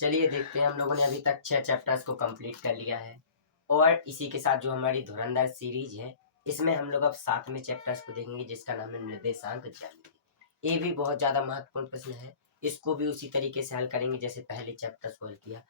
चलिए देखते हैं। हम लोगों ने अभी तक 6 चैप्टर्स को कंप्लीट कर लिया है और इसी के साथ जो हमारी धुरंधर सीरीज है इसमें हम लोग अब 7वें चैप्टर्स को देखेंगे जिसका नाम है निर्देशांक ज्यामिति। ये भी बहुत ज्यादा महत्वपूर्ण प्रश्न है। इसको भी उसी तरीके से हल करेंगे जैसे पहले चैप्टर्स को हल किया।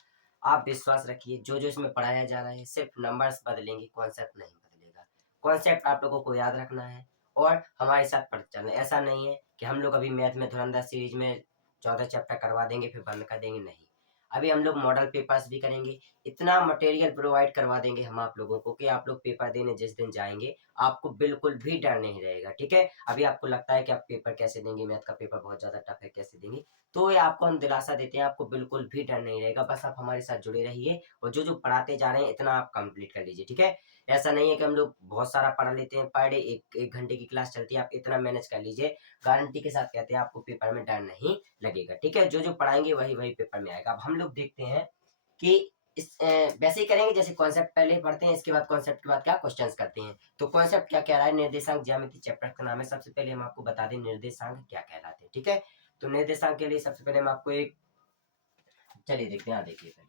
आप विश्वास रखिए, जो जो इसमें पढ़ाया जा रहा है सिर्फ नंबर्स बदलेंगे, कॉन्सेप्ट नहीं बदलेगा। कॉन्सेप्ट आप लोगों को याद रखना है और हमारे साथ पढ़ते चलना। ऐसा नहीं है कि हम लोग अभी मैथ में धुरंधर सीरीज में 14 चैप्टर करवा देंगे फिर बंद कर देंगे, नहीं। अभी हम लोग मॉडल पेपर्स भी करेंगे। इतना मटेरियल प्रोवाइड करवा देंगे हम आप लोगों को कि आप लोग पेपर देने जिस दिन जाएंगे आपको बिल्कुल भी डर नहीं रहेगा, ठीक है। अभी आपको लगता है कि आप पेपर कैसे देंगे, मैथ का पेपर बहुत ज्यादा टफ है, कैसे देंगे, तो ये आपको हम दिलासा देते हैं, आपको बिल्कुल भी डर नहीं रहेगा। बस आप हमारे साथ जुड़े रहिए और जो जो पढ़ाते जा रहे हैं इतना आप कंप्लीट कर लीजिए, ठीक है। ऐसा नहीं है कि हम लोग बहुत सारा पढ़ा लेते हैं, पर डे एक घंटे की क्लास चलती है, आप इतना मैनेज कर लीजिए। गारंटी के साथ कहते हैं आपको पेपर में डर नहीं लगेगा, ठीक है। जो जो पढ़ाएंगे वही वही पेपर में आएगा। अब हम लोग देखते हैं कि इस वैसे ही करेंगे जैसे कॉन्सेप्ट पहले पढ़ते हैं, इसके बाद कॉन्सेप्ट के बाद क्या क्वेश्चंस करते हैं। तो कॉन्सेप्ट क्या कह रहा है, निर्देशांक ज्यामिति चैप्टर का नाम है। सबसे पहले हम आपको बता दें निर्देशांक क्या कहलाते हैं, ठीक है। तो निर्देशांक के लिए सबसे पहले हम आपको एक, चलिए देखते हैं, देखिए पहले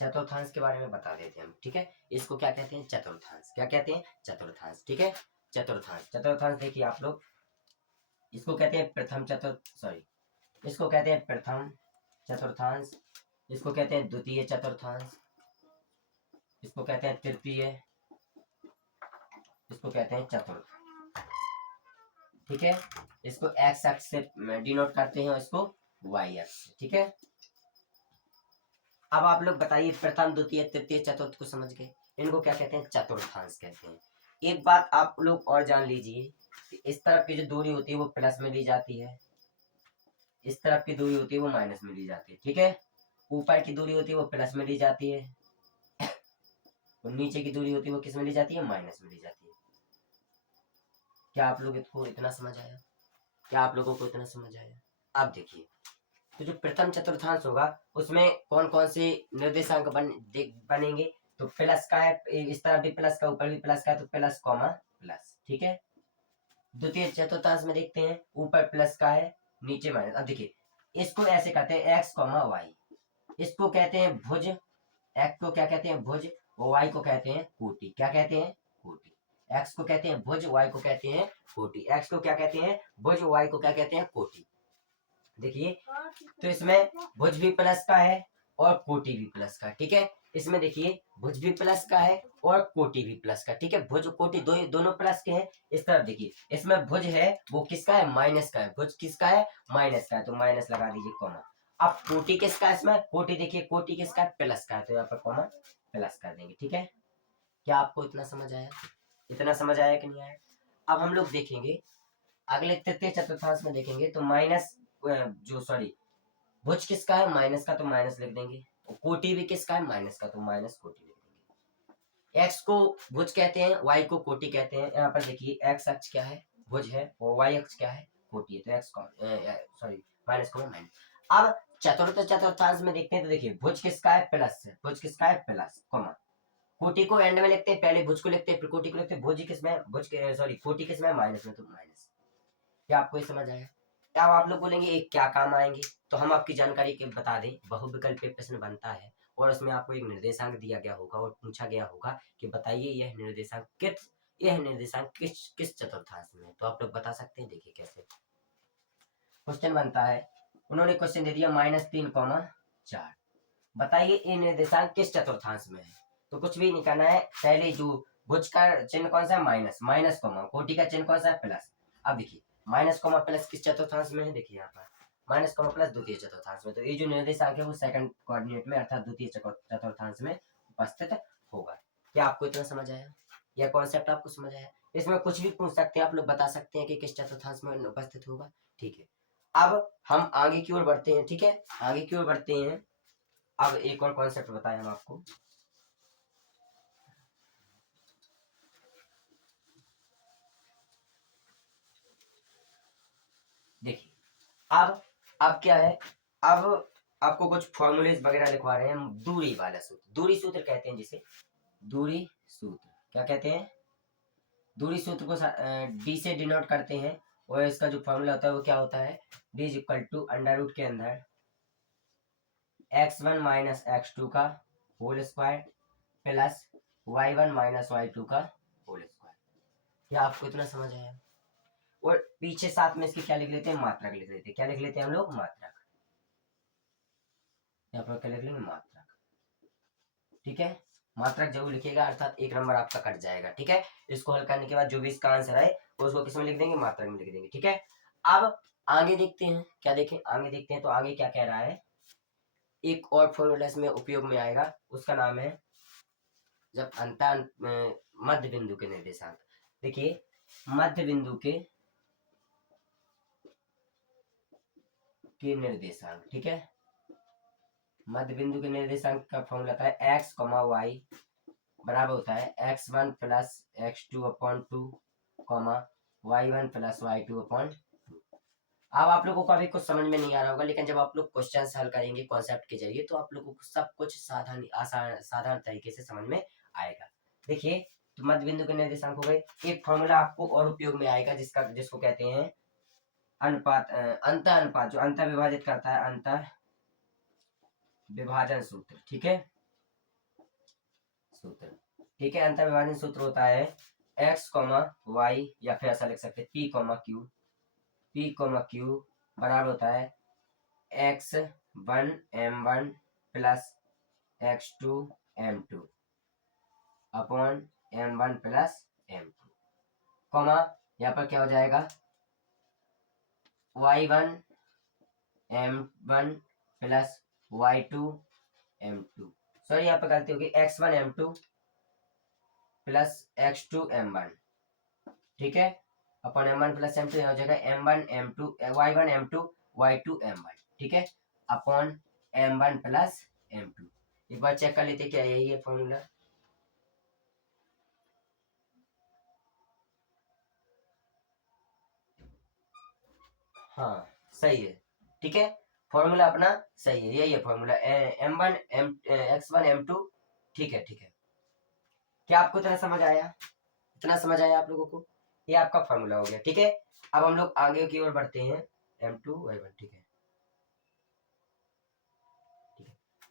चतुर्थांश के बारे में बता देते हैं हम, ठीक है। इसको क्या कहते हैं, चतुर्थांश। क्या कहते हैं, चतुर्थांश, ठीक है। चतुर्थांश, चतुर्थांश देखिए आप लोग, इसको कहते हैं प्रथम चतुर्थ, सॉरी, इसको कहते हैं प्रथम चतुर्थांश, इसको कहते हैं द्वितीय चतुर्थांश, इसको कहते हैं तृतीय, इसको कहते हैं चतुर्थ, ठीक है। इसको एक्स अक्ष से डिनोट करते हैं और इसको वाई अक्ष से, ठीक है। अब आप लोग बताइए, प्रथम द्वितीय तृतीय चतुर्थ को समझ गए, इनको क्या कहते हैं, चतुर्थांश कहते हैं। एक बात आप लोग और जान लीजिए, इस तरफ की जो दूरी होती है वो प्लस में ली जाती है, इस तरफ की दूरी होती है वो माइनस में ली जाती है, ठीक है। ऊपर की दूरी होती है वो प्लस में ली जाती है और नीचे की दूरी होती है वो किस में ली जाती है, माइनस में ली जाती है। क्या आप लोग इसको इतना समझ आया, क्या आप लोगों को इतना समझ आया। अब देखिए, तो जो प्रथम चतुर्थांश होगा उसमें कौन कौन से निर्देशांक बनेंगे। तो प्लस का है, इस तरफ भी प्लस का, ऊपर भी प्लस का है, तो प्लस कॉमा प्लस, ठीक है। द्वितीय चतुर्थांश में देखते हैं, ऊपर प्लस का है, नीचे माइनस। अब देखिए, इसको ऐसे कहते हैं एक्स कॉमा वाई, इसको कहते हैं भुज, एक्स को क्या कहते हैं, भुज, और वाई को कहते हैं कोटि। क्या कहते हैं, कोटि। एक्स को कहते हैं भुज, वाई को कहते हैं कोटि। एक्स को क्या कहते हैं, भुज, वाई को क्या कहते हैं, कोटि। देखिए, तो इसमें भुज भी प्लस का है और कोटि भी प्लस का, ठीक है। इसमें देखिए, भुज भी प्लस का है और कोटि भी प्लस का, ठीक है। भुज कोटि दोनों प्लस के हैं। इस तरफ देखिए, इसमें भुज है वो किसका है, माइनस का है। भुज किसका है, माइनस का है, तो माइनस लगा दीजिए कॉमा। अब कोटि किसका है, इसमें कोटि देखिए, कोटि किसका है, प्लस का है, तो यहाँ पर कॉमा प्लस कर देंगे, ठीक है। क्या आपको इतना समझ आया, इतना समझ आया कि नहीं आया। अब हम लोग देखेंगे अगले तृतीय चतुर्थांश में देखेंगे, तो माइनस जो सॉरी भुज किसका है, माइनस का, तो माइनस लिख देंगे। और कोटि भी किसका है, माइनस का, तो माइनस कोटि लिख देंगे। एक्स को भुज कहते हैं, वाई को कोटि कहते हैं। यहाँ पर देखिए, एक्स अक्ष क्या है, भुज है, और वाई अक्ष क्या है, कोटि है, तो एक्स सॉरी माइनस को माइनस। अब चतुर्थ चतुर्थांश में देखते हैं, तो देखिए भुज किसका है, प्लस है, भुज किसका है, प्लस, कॉमा। कोटि को एंड में लिखते हैं, पहले भुज को लिखते हैं फिर कोटि को लिखते हैं। भुज किसमें, भुज के सॉरी कोटि किसमें, माइनस में, तो माइनस। क्या आपको ये समझ आया। अब आप लोग बोलेंगे एक क्या काम आएंगे, तो हम आपकी जानकारी के बता दें, बहुविकल्पीय प्रश्न बनता है और उसमें आपको एक निर्देशांक दिया गया होगा और पूछा गया होगा कि बताइए यह निर्देशांक किस चतुर्थांश में है। तो आप लोग बता सकते हैं, देखिए कैसे क्वेश्चन बनता है। उन्होंने क्वेश्चन दे दिया -3,4, बताइए ये निर्देशांक किस चतुर्थांश में है। तो कुछ भी नहीं करना है, पहले जो भुज का चिन्ह कौन सा है, माइनस, माइनस कॉमा, कोटि का चिन्ह कौन सा है, प्लस। अब देखिए, माइनस कॉमा प्लस किस चतुर्थांश में है, देखिए यहाँ पर माइनस कॉमा प्लस द्वितीय चतुर्थांश में। तो ये जो निर्देशांक है वो सेकंड कोऑर्डिनेट में अर्थात द्वितीय चतुर्थांश में उपस्थित होगा। क्या आपको इतना समझ आया, यह कॉन्सेप्ट आपको समझ आया। इसमें कुछ भी पूछ सकते हैं, आप लोग बता सकते हैं कि किस चतुर्थांश में उपस्थित होगा, ठीक है। अब हम आगे की ओर बढ़ते हैं, ठीक है, आगे की ओर बढ़ते हैं। अब एक और कॉन्सेप्ट बताएं हम आपको, देखिए अब क्या है, अब आपको कुछ फॉर्मूलेज वगैरह लिखवा रहे हैं हम। दूरी वाला सूत्र, दूरी सूत्र कहते हैं जिसे, दूरी सूत्र क्या कहते हैं, दूरी सूत्र को डी से डिनोट करते हैं और इसका जो फॉर्मूला होता है वो क्या होता है, d is equal to under root के अंदर x1 माइनस x2 का whole square plus y1 minus y2 का होल स्क्वायर। क्या आपको इतना समझ आया? और पीछे साथ में इसकी क्या लिख लेते हैं, मात्रक लिख लेते हैं। क्या लिख लेते हैं हम लोग, मात्रक। यहाँ पर क्या लिख लेंगे, मात्रक। ठीक है, मात्रक जरूर लिखिएगा, अर्थात एक नंबर आपका कट जाएगा। ठीक है, इसको हल करने के बाद जो भी इसका आंसर है उसको किस में लिख देंगे, मात्रक में लिख देंगे। ठीक है, अब आगे देखते हैं, क्या देखें, आगे देखते हैं तो आगे क्या कह रहा है। एक और फॉर्मूला इसमें उपयोग में आएगा, उसका नाम है जब मध्य बिंदु के निर्देशांक। देखिए, मध्य बिंदु के निर्देशांक। ठीक है, मध्य बिंदु के निर्देशांक का फॉर्मूला था x, y बराबर होता है x1 plus x2 upon 2, y1 plus y2 upon 2। अब आप लोगों को अभी कुछ समझ में नहीं आ रहा होगा, लेकिन जब आप लोग क्वेश्चन हल करेंगे कॉन्सेप्ट के जरिए तो आप लोगों को सब कुछ साधारण तरीके से समझ में आएगा। देखिए, तो मध्य बिंदु के निर्देशांक हो गए। एक फॉर्मूला आपको और उपयोग में आएगा जिसको कहते हैं अनुपात, अंत अनुपात, जो अंत विभाजित करता है, अंत विभाजन सूत्र। ठीक है, सूत्र। ठीक है, अंतर विभाजन सूत्र होता है x, y या फिर ऐसा लिख सकते हैं p, q बराबर होता है x1 m1 plus x2 m2 upon m1 plus m2, यहाँ पर क्या हो जाएगा, y1 m1 plus y2 m2, sorry यहाँ पर गलती होगी, x1 m2 plus x2 m1। ठीक है, अपन m1 प्लस m2 हो जाएगा m1 m2 y1 m2 y2 m1। ठीक है, अपॉन m1 प्लस m2। एक बार चेक कर लेते क्या यही है फॉर्मूला। हाँ, सही है। ठीक है, फॉर्मूला अपना सही है, यही है फॉर्मूला m1 x1 m2। ठीक है, ठीक है, क्या आपको इतना समझ आया, इतना समझ आया आप लोगों को, ये आपका फॉर्मूला हो गया। ठीक है, अब हम लोग आगे की ओर बढ़ते हैं, m2 y1। ठीक है,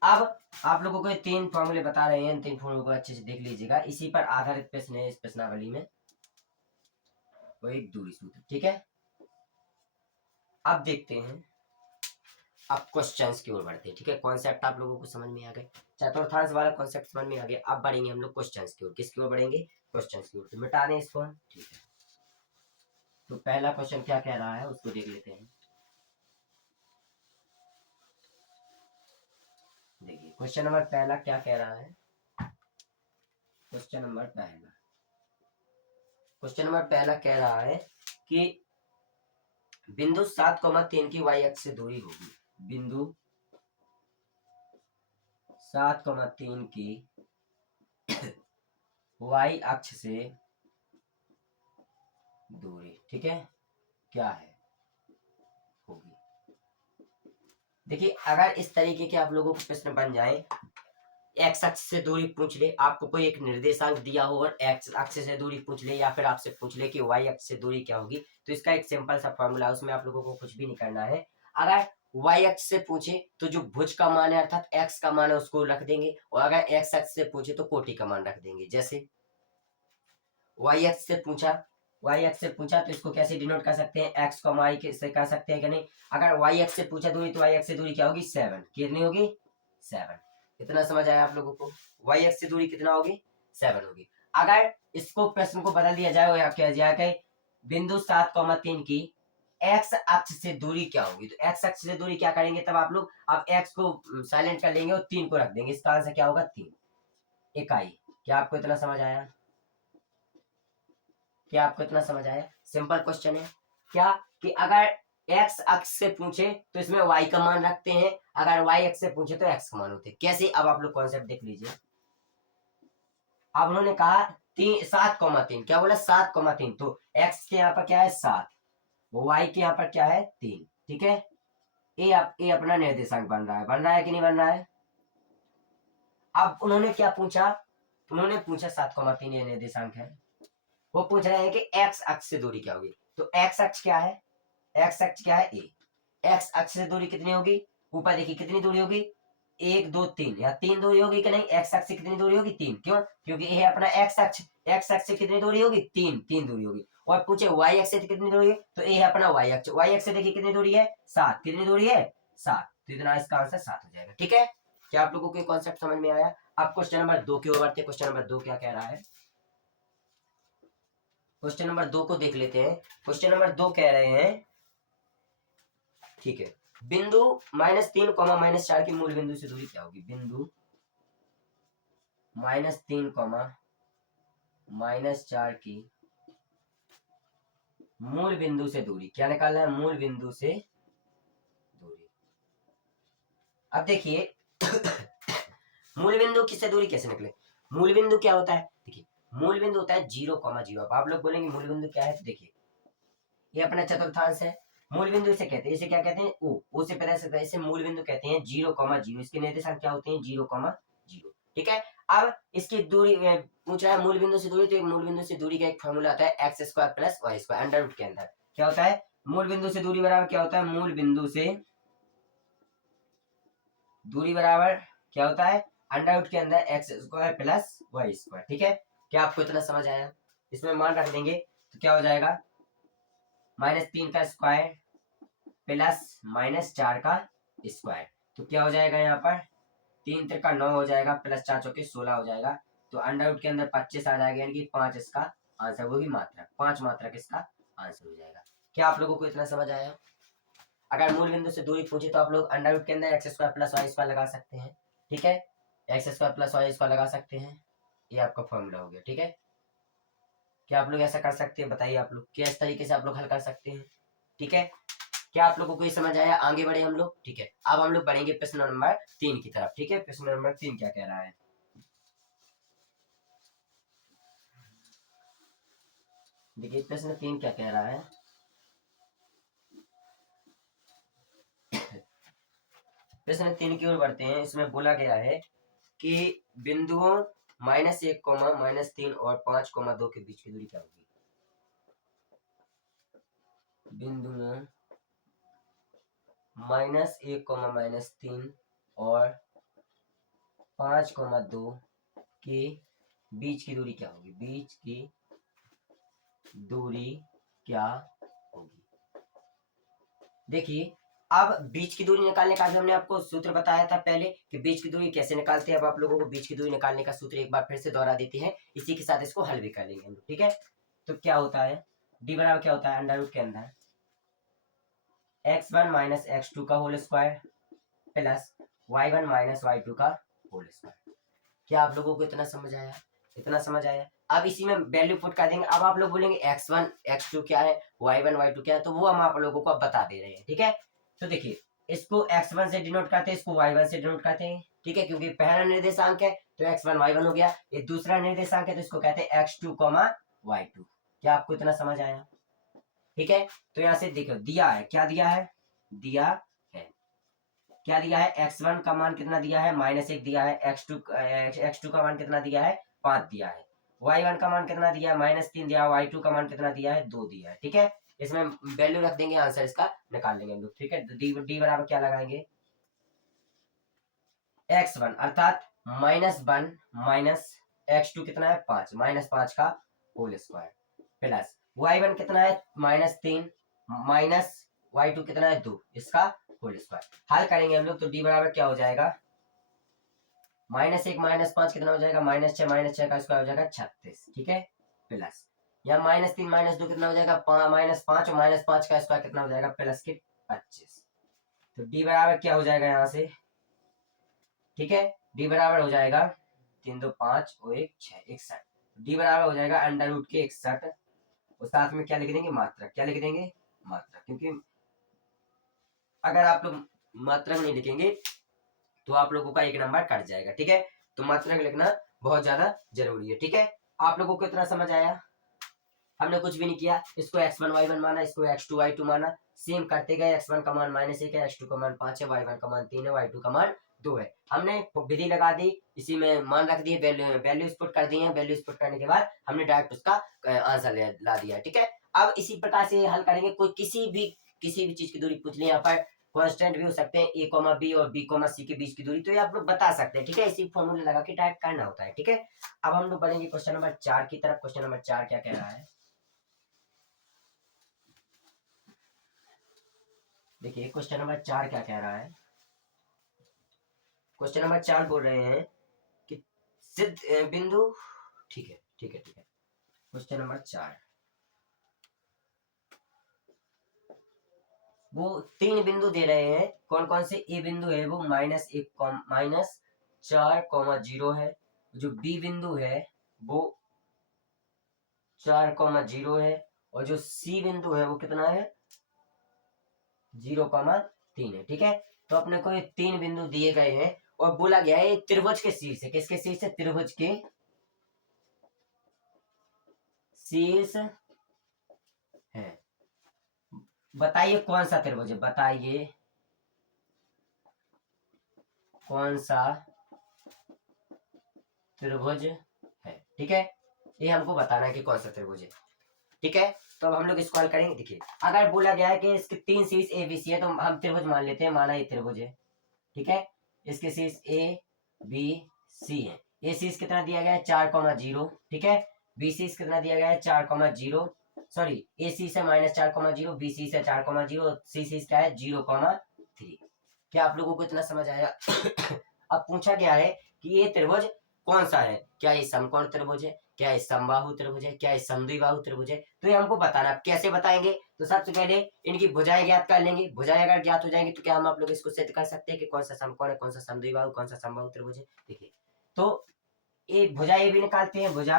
अब आप लोगों को 3 फॉर्मूले बता रहे हैं, इन 3 फॉर्मूलों को अच्छे से देख लीजिएगा, इसी पर आधारित प्रश्न है इस प्रश्नावली में, वो एक दूरी सूत्र। ठीक है, अब देखते हैं, अब क्वेश्चंस की ओर बढ़ते हैं। ठीक है, कॉन्सेप्ट आप लोगों को समझ में आ गए, चतुर्थांश वाला कॉन्सेप्ट समझ में आ गया। अब बढ़ेंगे हम लोग क्वेश्चंस की ओर। किसकी ओर बढ़ेंगे, क्वेश्चंस की ओर। तो मिटा दें इसको। ठीक है, तो पहला क्वेश्चन क्या कह रहा है उसको देख लेते हैं। देखिए, क्वेश्चन नंबर पहला क्या कह रहा है, क्वेश्चन नंबर पहला कह रहा है कि बिंदु 7,3 की y अक्ष से दूरी होगी, बिंदु 7,3 की y अक्ष से दूरी, ठीक है, क्या है, होगी। देखिए, अगर इस तरीके के आप लोगों को प्रश्न बन जाए, एक्स अक्ष से दूरी पूछ ले, आपको कोई एक निर्देशांक दिया हो और एक्स अक्ष से दूरी पूछ ले, या फिर आपसे पूछ ले कि वाई अक्ष से दूरी क्या होगी, तो इसका एक सिंपल सा फॉर्मूला, उसमें आप लोगों को कुछ भी नहीं करना है। अगर वाई अक्ष से पूछे तो जो भुज का मान है अर्थात एक्स का मान है उसको रख देंगे, और अगर एक्स अक्ष से पूछे तो कोटि का मान रख देंगे। जैसे वाई अक्ष से पूछा तो इसको कैसे डिनोट कर सकते हैं, एक्स को वाई से कर सकते हैं कि नहीं। अगर वाई अक्ष से पूछा दूरी तो वाई अक्ष से दूरी क्या होगी, 7, कितनी होगी, 7। इतना समझ आया आप लोगों को, वाई अक्ष से दूरी कितना होगी, 7 होगी। अगर इसको प्रश्न को बदल दिया जाए या क्या जाए, बिंदु 7,3 की एक्स अक्ष से दूरी क्या होगी, तो एक्स अक्ष से दूरी क्या करेंगे, तब आप लोग अब एक्स को साइलेंट कर लेंगे और 3 को रख देंगे, इसका आंसर क्या होगा, 3 इकाई। क्या आपको इतना समझ आया, क्या आपको इतना समझ आया, सिंपल क्वेश्चन है। क्या कि अगर x अक्ष से पूछे तो इसमें y का मान रखते हैं, अगर y अक्ष से पूछे तो x का मान होते हैं। कैसे, अब आप लोग कॉन्सेप्ट देख लीजिए। अब उन्होंने कहा 7,3, क्या बोला, 7,3, तो x के यहाँ पर क्या है 7, y के यहाँ पर क्या है 3। ठीक है, ए अपना निर्देशांक बन रहा है कि नहीं बन रहा है। अब उन्होंने क्या पूछा, उन्होंने पूछा 7,3 ये निर्देशांक है, वो पूछ रहे हैं कि x अक्ष से दूरी क्या होगी। तो एक्स अक्ष क्या है, एक्स अक्ष क्या है ए, एक्स अक्ष से दूरी कितनी होगी, ऊपर देखिए कितनी दूरी होगी, 1 2 3, या 3 दूरी होगी कि नहीं, एक्स अक्ष से कितनी दूरी होगी 3, क्यों, क्योंकि ये है अपना एक्स अक्ष, एक्स अक्ष से कितनी दूरी होगी 3, 3 दूरी होगी। और पूछे वाई अक्ष से कितनी दूरी है, तो ये है अपना वाई अक्ष, वाई अक्ष से देखिए कितनी दूरी है 7, कितनी दूरी है 7, तो इतना इसका आंसर 7 हो जाएगा। ठीक है, क्या आप लोगों को कॉन्सेप्ट समझ में आया। अब क्वेश्चन नंबर 2 की ओर बढ़ते हैं। क्वेश्चन नंबर 2 क्या कह रहा है, क्वेश्चन नंबर 2 को देख लेते हैं। क्वेश्चन नंबर 2 कह रहे हैं, ठीक है, बिंदु -3, -4 की मूल बिंदु से दूरी क्या होगी, बिंदु -3, -4 की मूल बिंदु से दूरी, क्या निकालना है, मूल बिंदु से दूरी। अब देखिए मूल बिंदु किससे दूरी कैसे निकले, मूल बिंदु क्या होता है, देखिए मूल बिंदु होता है 0,0। अब आप लोग बोलेंगे मूल बिंदु क्या है, तो देखिए ये अपना चतुर्थांश है, मूल बिंदु इसे कहते हैं, इसे क्या कहते हैं, ओ से पता चलता है, इसे मूल बिंदु कहते हैं 0,0। इसके निर्देशांक क्या होते हैं 0,0। ठीक है, अब इसकी दूरी पूछ रहा है मूल बिंदु से दूरी, तो मूल बिंदु से दूरी का एक फॉर्मूला आता है x² + y² अंडर रूट के अंदर क्या होता है, मूल बिंदु से दूरी बराबर क्या होता है, मूल बिंदु से दूरी बराबर क्या होता है, अंडर रूट के अंदर x² + y²। ठीक है, क्या आपको इतना समझ आया, इसमें मान रख देंगे तो क्या हो जाएगा, -3 का स्क्वायर प्लस -4 का स्क्वायर, तो क्या हो जाएगा यहाँ पर 3 त्रिका 9 हो जाएगा, प्लस 4 चौके 16 हो जाएगा, तो अंडर रूट के अंदर 25 आ जाएगा, यानी कि 5 इसका आंसर, वो भी मात्रक, 5 मात्रक इसका आंसर हो जाएगा। क्या आप लोगों को इतना समझ आया। अगर मूल बिंदु से दूरी पूछे तो आप लोग अंडर रूट के अंदर x² + y² लगा सकते हैं। ठीक है, x² + y² लगा सकते हैं, ये आपका फॉर्मूला हो गया। ठीक है, क्या आप लोग ऐसा कर सकते हैं, बताइए आप लोग किस तरीके से आप लोग हल कर सकते हैं। ठीक है, क्या आप लोगों को ये समझ आया, आगे बढ़े हम लोग। ठीक है, अब हम लोग बढ़ेंगे प्रश्न नंबर 3 की तरफ। ठीक है, प्रश्न नंबर 3 क्या कह रहा है, देखिए प्रश्न 3 क्या कह रहा है, प्रश्न 3 की ओर बढ़ते हैं। इसमें बोला गया है कि बिंदुओं -1, -3 और 5,2 के बीच की दूरी क्या होगी, बिंदुओं -1, -3 और 5,2 के बीच की दूरी क्या होगी, बीच की दूरी क्या होगी। देखिए अब बीच की दूरी निकालने का भी हमने आपको सूत्र बताया था पहले कि बीच की दूरी कैसे निकालते हैं। अब आप लोगों को बीच की दूरी निकालने का सूत्र एक बार फिर से दोहरा देते हैं, इसी के साथ इसको हल भी कर लेंगे हम लोग। ठीक है, तो क्या होता है, डी बराबर क्या होता है, अंडर रूट के अंदर x1 - x2 का whole square plus y1 - y2 का होल स्क्वायर। क्या आप लोगों को इतना समझ आया, इतना समझ आया। अब इसी में वैल्यू पुट कर देंगे। अब आप लोग बोलेंगे x1 x2 क्या है, y1 y2 क्या है, तो वो हम आप लोगों को अब बता दे रहे हैं। ठीक है, तो देखिए इसको x1 से डिनोट करते हैं, इसको y1 से डिनोट करते हैं। ठीक है, क्योंकि पहला निर्देशांक है तो x1 y1 हो गया, ये दूसरा निर्देशांक है तो इसको कहते हैं x2 y2। क्या आपको इतना समझ आया। ठीक है, तो यहाँ से देखो दिया है, क्या दिया है, दिया है, क्या दिया है, x1 का मान कितना दिया है -1 दिया है, x2 का मान कितना दिया है 5 दिया है, y1 का मान कितना दिया है -3 दिया है, y2 का मान कितना दिया है 2 दिया है। ठीक है, इसमें वैल्यू रख देंगे, आंसर इसका निकाल लेंगे हम लोग। ठीक है, तो डी बराबर क्या लगाएंगे, x1 अर्थात -1 -x2 कितना है 5, -5 का होल स्क्वायर प्लस y1 कितना है -3 माइनस y2 कितना है 2, इसका होल स्क्वायर। हल करेंगे हम लोग तो डी बराबर क्या हो जाएगा, -1 -5 कितना हो जाएगा, -6 का स्क्वायर हो जाएगा 36। ठीक है, प्लस या -3 -2 कितना हो जाएगा -5 और -5 का स्क्वायर कितना हो जाएगा प्लस के 25। तो डी बराबर क्या हो जाएगा यहाँ से, ठीक है, डी बराबर हो जाएगा 3 2 5 और 1 6 61। डी बराबर हो जाएगा अंडर रूट के 61 और साथ में क्या लिख देंगे मात्रक, क्या लिख देंगे मात्रक, क्योंकि अगर आप लोग मात्रक नहीं लिखेंगे तो आप लोगों का एक नंबर कट जाएगा। ठीक है, तो मात्रक लिखना बहुत ज्यादा जरूरी है। ठीक है, आप लोगों को इतना समझ आया। हमने कुछ भी नहीं किया, इसको x1 y1 माना, इसको x2 y2 माना, सेम करते गए। x1 का मान -1 है, x2 का मान 5 है, y1 का मान 3 है, y2 का मान 2 है। हमने विधि लगा दी, इसी में मान रख दिए, वैल्यू पुट कर दी है। वैल्यू पुट करने के बाद हमने डायरेक्ट उसका आंसर ला दिया। ठीक है, अब इसी प्रकार से हल करेंगे। कोई किसी भी चीज की दूरी पूछ ले, यहाँ पर कांस्टेंट भी हो सकते हैं, a कॉमा बी और b कॉमा सी के बीच की दूरी, तो ये आप लोग बता सकते हैं, ठीक है। इसी फॉर्मूले लगा के टाइप करना होता है, ठीक है। अब हम लोग बढ़ेंगे क्वेश्चन नंबर 4 की तरफ। क्वेश्चन नंबर 4 क्या कह रहा है, देखिए क्वेश्चन नंबर 4 क्या कह रहा है। क्वेश्चन नंबर 4 बोल रहे हैं कि सिद्ध बिंदु, ठीक है ठीक है ठीक है। क्वेश्चन नंबर 4, वो 3 बिंदु दे रहे हैं, कौन कौन से। ए बिंदु है वो -4,0 है। जो बी बिंदु है वो 4,0 है, और जो सी बिंदु है वो कितना है, 0,3 है, ठीक है। तो अपने को ये 3 बिंदु दिए गए हैं और बोला गया है त्रिभुज के शीर्ष से, किसके शीर्ष से, त्रिभुज के शीर्ष है। बताइए कौन सा त्रिभुज है, बताइए कौन सा त्रिभुज है, ठीक है। ये हमको बताना है कि कौन सा त्रिभुज है, ठीक है। तो अब हम लोग इसको हल करेंगे। देखिए अगर बोला गया है कि इसके 3 शीर्ष ए बी सी है, तो हम त्रिभुज मान लेते हैं, माना ये त्रिभुज है, ठीक है। इसके शीर्ष ए बी सी है। ए शीर्ष कितना दिया गया है, 4,0, ठीक है। बी शीर्ष कितना दिया गया है, 4,0, सॉरी ए शीर्ष है -4,0, बी शीर्ष है 4,0, सी शीर्ष क्या है 0,3। क्या आप लोगों को इतना समझ आया। अब पूछा गया है कि ये त्रिभुज कौन सा है, क्या ये समकोण त्रिभुज है, क्या ये समबाहु त्रिभुज है, क्या ये समद्विबाहु त्रिभुज है। तो ये हमको बताना, कैसे बताएंगे, तो सबसे पहले इनकी भुजाएं ज्ञात कर लेंगे। भुजाएं अगर ज्ञात हो जाएंगी तो क्या हम आप लोग इसको सिद्ध कर सकते हैं कि कौन सा समकोण है, कौन सा समद्विबाहु, कौन सा समबाहु त्रिभुज है। देखिए तो ये भुजा ए भी निकालते हैं, भुजा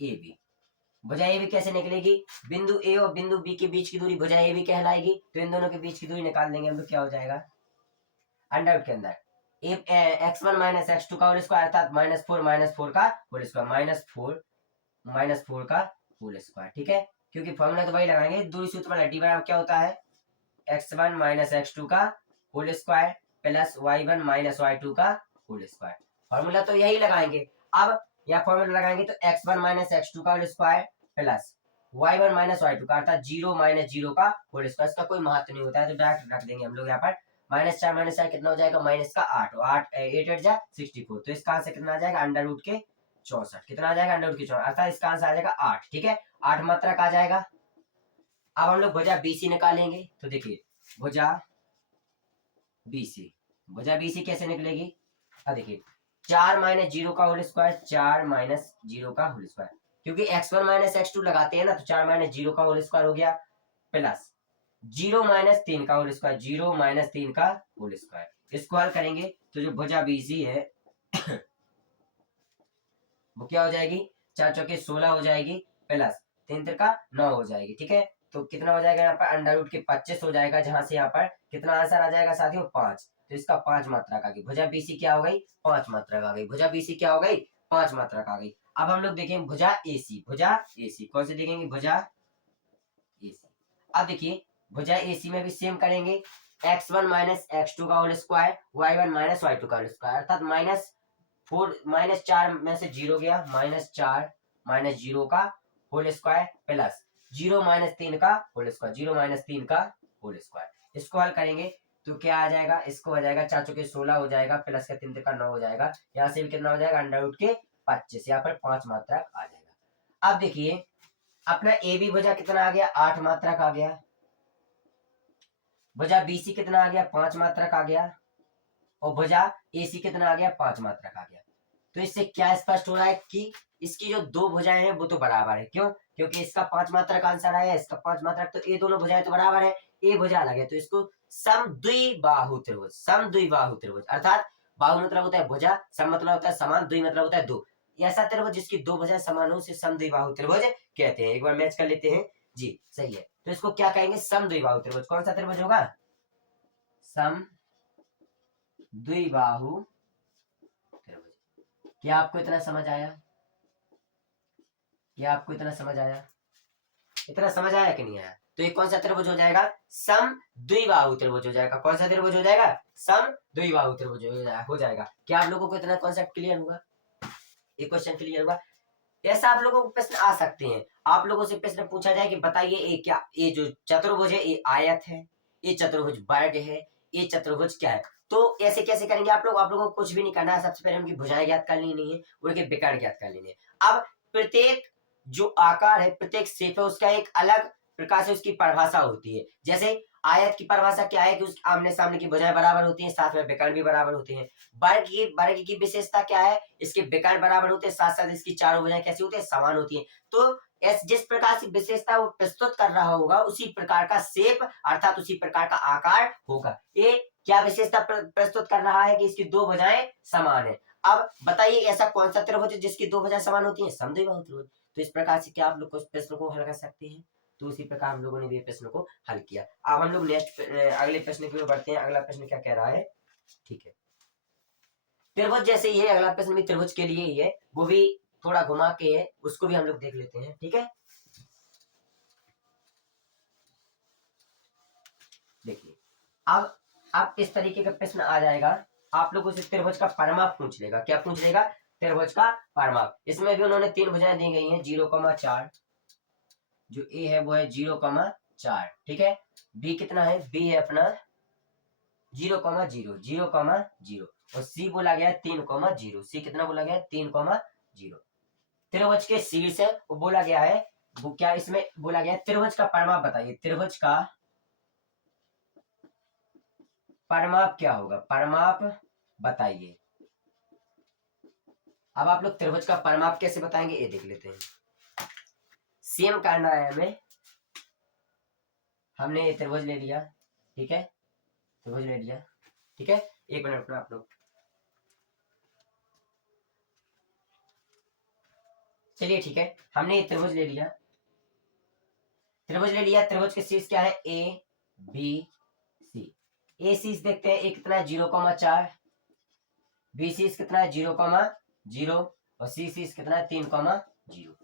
ए बी। भुजा ए बी कैसे निकलेगी, बिंदु ए और बिंदु बी के बीच की दूरी भुजा ए बी कहलाएगी। तो इन दोनों के बीच की दूरी निकाल देंगे हम लोग, क्या हो जाएगा, अंडर के अंदर x1 -x2 का होल स्क्वायर, अर्थात -4 का होल स्क्वायर, -4 का होल स्क्वायर, ठीक है। क्योंकि फॉर्मूला तो वही लगाएंगे, दूरी सूत्र वाला डी बराबर क्या होता है, x1 -x2 का whole square plus y1 -y2 का होल स्क्वायर। फॉर्मूला तो यही लगाएंगे। अब यह फॉर्मूला लगाएंगे तो x1 -x2 का whole square plus y1 -y2 का, अर्थात 0 -0 का होल स्क्वायर। इसका कोई महत्व नहीं होता है, तो डायरेक्ट रख देंगे हम लोग यहाँ पर। -4 कितना हो जाएगा, -8, 8 जा 64, तो इसका आंसर कितना आ जाएगा, √64। कितना आ जाएगा, √64, अर्थात इसका आंसर आ जाएगा 8, ठीक है। 8 मात्रक आ जाएगा। अब हम लोग भुजा बीसी निकालेंगे। तो देखिए भुजा बीसी कैसे निकलेगी, अब देखिए 4 -0 का होल स्क्वायर, 4 -0 का होल स्क्वायर, क्योंकि x1 -x2 लगाते हैं ना, तो 4 -0 का होल स्क्वायर हो गया प्लस 0 -3 का होल स्क्वायर, 0 -3 का होल स्क्वायर। इसको हल करेंगे तो जो भुजा बीसी है वो क्या हो जाएगी, 4 चौके 16 हो जाएगी प्लस 3 तिरका 9 हो जाएगी, ठीक है। तो कितना हो जाएगा यहाँ पर, √25 हो जाएगा, जहां से यहाँ पर कितना आंसर आ जाएगा साथियों, 5। तो इसका 5 मात्रक आ गई। भुजा बीसी क्या हो गई, 5 मात्रक आ गई। भुजा बीसी क्या हो गई, 5 मात्रक आ गई। अब हम लोग देखेंगे भुजा एसी। कौन से देखेंगे, भुजा एसी। अब देखिए भुजा एसी में भी सेम करेंगे, x1 -x2 का होल स्क्वायर, y1 -y2 का होल स्क्वायर, अर्थात -4 में से 0 गया, -4 -0 का होल स्क्वायर प्लस 0 -3 का होल स्क्वायर, 0 -3 का होल स्क्वायर। इसको हल करेंगे तो क्या आ जाएगा, इसको हो जाएगा 4 चौके 16 हो जाएगा प्लस का 3 का 9 हो जाएगा। यहाँ से भी कितना हो जाएगा, √25, यहाँ पर 5 मात्रक आ जाएगा। अब देखिए अपना ए बी भुजा कितना आ गया, 8 मात्रक आ गया। भुजा बीसी कितना आ गया, 5 मात्रक आ गया। और भुजा एसी कितना आ गया, 5 मात्रक आ गया। तो इससे क्या स्पष्ट हो रहा है कि इसकी जो दो भुजाएं हैं वो तो बराबर है। क्यों, क्योंकि इसका 5 मात्रक आंसर आया, इसका 5 मात्रक, तो ये दोनों भुजाएं तो बराबर है। ए भुजा अलग है, तो इसको समद्विबाहु त्रिभुज, अर्थात बाहु मतलब होता है भुजा, सम मतलब होता है समान, द्वि मतलब होता है दो। ऐसा त्रिभुज जिसकी दो भुजाएं समान हो उसे समद्विबाहु त्रिभुज कहते हैं। एक बार मैच कर लेते हैं जी, सही है। तो इसको क्या कहेंगे, समद्विबाहु त्रिभुज। कौन सा त्रिभुज होगा, समद्विबाहु त्रिभुज। क्या आपको इतना समझ आया, इतना समझ आया कि नहीं आया। तो ये कौन सा त्रिभुज हो जाएगा, समद्विबाहु त्रिभुज हो जाएगा। कौन सा त्रिभुज हो जाएगा, समद्विबाहु त्रिभुज हो जाएगा। क्या आप लोगों को इतना कॉन्सेप्ट क्लियर हुआ, ये क्वेश्चन क्लियर हुआ। ऐसा आप लोगों को प्रश्न आ सकते हैं। आप लोगों से प्रश्न पूछा जाए कि बताइए ये जो चतुर्भुज है ये आयत है, ये चतुर्भुज वर्ग है, ये चतुर्भुज क्या है। तो ऐसे कैसे करेंगे आप लोगों को कुछ भी नहीं करना है। सबसे पहले उनकी भुजाएं ज्ञात कर लेनी है, उनके विकर्ण ज्ञात कर लेने हैं। अब प्रत्येक जो आकार है, प्रत्येक शेप है, उसका एक अलग प्रकार से उसकी परिभाषा होती है। जैसे आयत की परिभाषा क्या है कि उस आमने सामने की भुजाएं बराबर होती हैं, साथ में विकर्ण भी बराबर होते हैं। वर्ग की विशेषता क्या है, इसके विकर्ण बराबर होते हैं, साथ साथ इसकी चारों भुजाएं कैसी होती है, समान होती है। तो जिस प्रकार से विशेषता वो प्रस्तुत कर रहा होगा उसी प्रकार का शेप अर्थात उसी प्रकार का आकार होगा। ये क्या विशेषता प्रस्तुत कर रहा है कि इसकी दो भुजाएं समान है। अब बताइए ऐसा कौन सा त्रिभुज है जिसकी दो भुजाएं समान होती हैं, समद्विबाहु त्रिभुज। तो इस प्रकार से क्या आप लोग प्रश्न को हल कर सकते हैं। तो उसी प्रकार हम लोगों ने भी प्रश्न को हल किया। अब हम लोग नेक्स्ट अगले प्रश्न की ओर बढ़ते हैं। अगला प्रश्न क्या कह रहा है, ठीक है, त्रिभुज जैसे ये अगला प्रश्न भी त्रिभुज के लिए ही है, वो भी थोड़ा घुमा के है, उसको भी हम लोग देख लेते हैं। ठीक है, देखिए अब इस तरीके का प्रश्न आ जाएगा, आप लोगों से त्रिभुज का परिमाप पूछ लेगा। क्या पूछ लेगा, त्रिभुज का परिमाप। इसमें भी उन्होंने तीन भुजाएं दी गई हैं, 0,4, जो ए है वो है 0,4, ठीक है। बी कितना है, बी है अपना 0,0, 0,0, और सी बोला गया है 3,0। सी कितना बोला गया है, 3,0। त्रिभुज के शीर्ष है वो बोला गया है, वो क्या इसमें बोला गया है, त्रिभुज का परिमाप बताइए। त्रिभुज का परिमाप क्या होगा, परिमाप बताइए। अब आप लोग त्रिभुज का परिमाप कैसे बताएंगे ये देख लेते हैं। सेम करना है हमें, हमने ये त्रिभुज ले लिया, ठीक है, त्रिभुज ले लिया, ठीक है। एक मिनट रुकना आप लोग, चलिए ठीक है, हमने ये त्रिभुज ले लिया, त्रिभुज ले लिया। त्रिभुज के शीर्ष क्या है, ए बी सी। ए शीर्ष देखते हैं, एक कितना है 0,4, बी शीर्ष कितना है 0,0, और सी शीर्ष कितना है 3,0।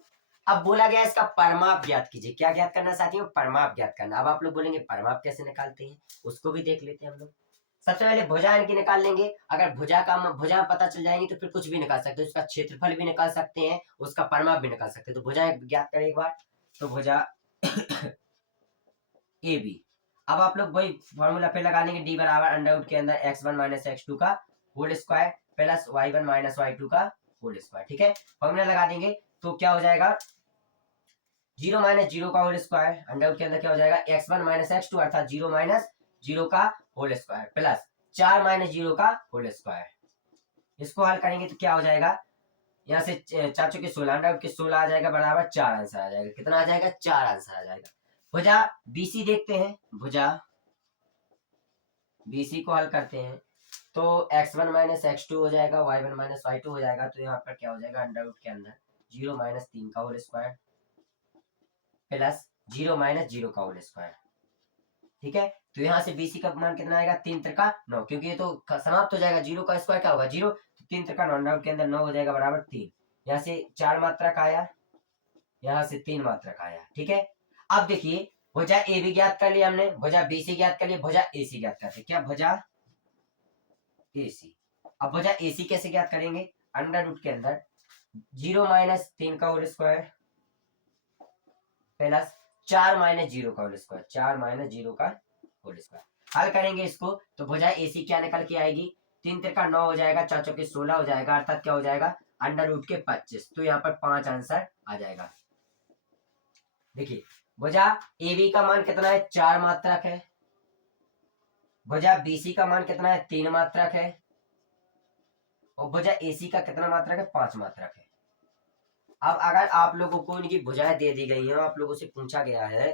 अब बोला गया इसका परिमाप ज्ञात कीजिए। क्या ज्ञात करना साथियों, परिमाप ज्ञात करना। अब आप लोग बोलेंगे परिमाप कैसे निकालते हैं, उसको भी देख लेते हैं हम लोग। सबसे पहले भुजा इनकी निकाल लेंगे। अगर भुजा पता चल जाएंगी तो फिर कुछ भी निकाल सकते हैं, उसका क्षेत्रफल भी निकाल सकते हैं, उसका परिमाप भी निकाल सकते हैं। तो भुजा ज्ञात करें एक बार, तो भुजा ए बी। अब आप लोग वही फॉर्मूला फिर लगा लेंगे, डी बराबर अंडर रूट के अंदर x1 माइनस x2 का whole square plus y1 minus y2 का होल स्क्वायर, ठीक है। फॉर्मूला लगा देंगे तो क्या हो जाएगा, 0 माइनस 0 का होल स्क्वायर, अंडर रूट के अंदर क्या हो जाएगा, x1 माइनस x2 अर्थात 0 माइनस 0 का होल स्क्वायर प्लस 4 माइनस 0 का होल स्क्वायर। इसको हल करेंगे तो क्या हो जाएगा, यहाँ से 4 चौके 16, अंडर रूट के 16 आ जाएगा बराबर 4 आंसर आ जाएगा। कितना आ जाएगा, 4 आंसर आ जाएगा। भुजा बीसी देखते हैं, भुजा बीसी को हल करते हैं तो x1 माइनस x2 हो जाएगा, y1 माइनस y2 हो जाएगा। तो यहाँ पर क्या हो जाएगा, अंडर रूट के अंदर 0 माइनस 3 का होल स्क्वायर प्लस 0 माइनस 0 का होल स्क्वायर, ठीक है। तो यहाँ से बीसी का मान कितना आएगा, 3 त्रिका 9, क्योंकि ये तो समाप्त हो जाएगा, 0 का स्क्वायर क्या होगा 0, तो 3 त्रिका 9, अंडर रूट के अंदर 9 हो जाएगा बराबर 3। यहाँ से 4 मात्रक आया, यहाँ से 3 मात्रक आया, ठीक है। अब देखिए भुजा ए बी ज्ञात कर लिया हमने, भुजा बी सी ज्ञात कर लिया, भुजा ए सी ज्ञात करते। क्या, भुजा ए सी। अब भुजा ए सी कैसे ज्ञात करेंगे, अंडर रूट के अंदर 0 माइनस 3 का होल स्क्वायर प्लस 4 माइनस 0 का होल स्क्वायर, 4 माइनस 0 का होल स्क्वायर। हल करेंगे इसको तो भुजा ए सी क्या निकल के आएगी, 3 त्रिका 9 हो जाएगा, 4 चौके 16 हो जाएगा, अर्थात क्या हो जाएगा, अंडर रूट के 25। तो यहाँ पर 5 आंसर आ जाएगा। देखिए भुजा ए बी का मान कितना है, 4 मात्रक है, भुजा बी सी का मान कितना है, 3 मात्रक है, और भुजा ए सी का कितना मात्रक है, 5 मात्रक है। अब अगर आप लोगों को इनकी भुजाएं दे दी गई हैं, आप लोगों से पूछा गया है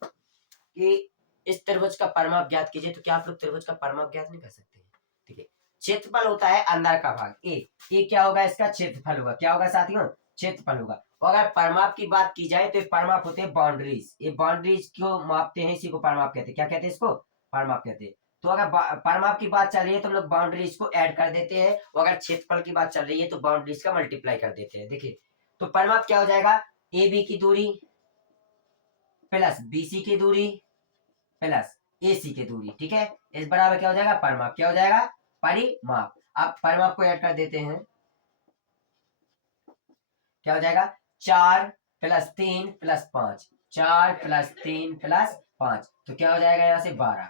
कि इस त्रिभुज का परिमाप ज्ञात कीजिए, तो क्या आप लोग त्रिभुज का परिमाप ज्ञात नहीं कर सकते हैं। ठीक है, क्षेत्रफल होता है अंदर का भाग, ए क्या होगा, इसका क्षेत्रफल होगा। क्या होगा साथियों, क्षेत्रफल होगा। और अगर परिमाप की बात की जाए तो परिमाप होते हैं बाउंड्रीज, ये बाउंड्रीज को मापते हैं, इसी को परिमाप कहते हैं। क्या कहते हैं इसको, परिमाप कहते हैं। तो अगर परिमाप की बात चल रही है तो हम लोग बाउंड्रीज को ऐड कर देते हैं, और अगर क्षेत्रफल की बात चल रही है तो बाउंड्रीज का मल्टीप्लाई कर देते हैं। देखिए तो परिमाप क्या हो जाएगा, ए बी की दूरी प्लस बी सी की दूरी प्लस ए सी की दूरी, ठीक है। इस बराबर क्या हो जाएगा, परिमाप। क्या हो जाएगा, परिमाप। अब परिमाप को ऐड कर देते हैं, क्या हो जाएगा, 4 प्लस 3 प्लस 5, 4 प्लस 3 प्लस 5, तो क्या हो जाएगा यहाँ से 12।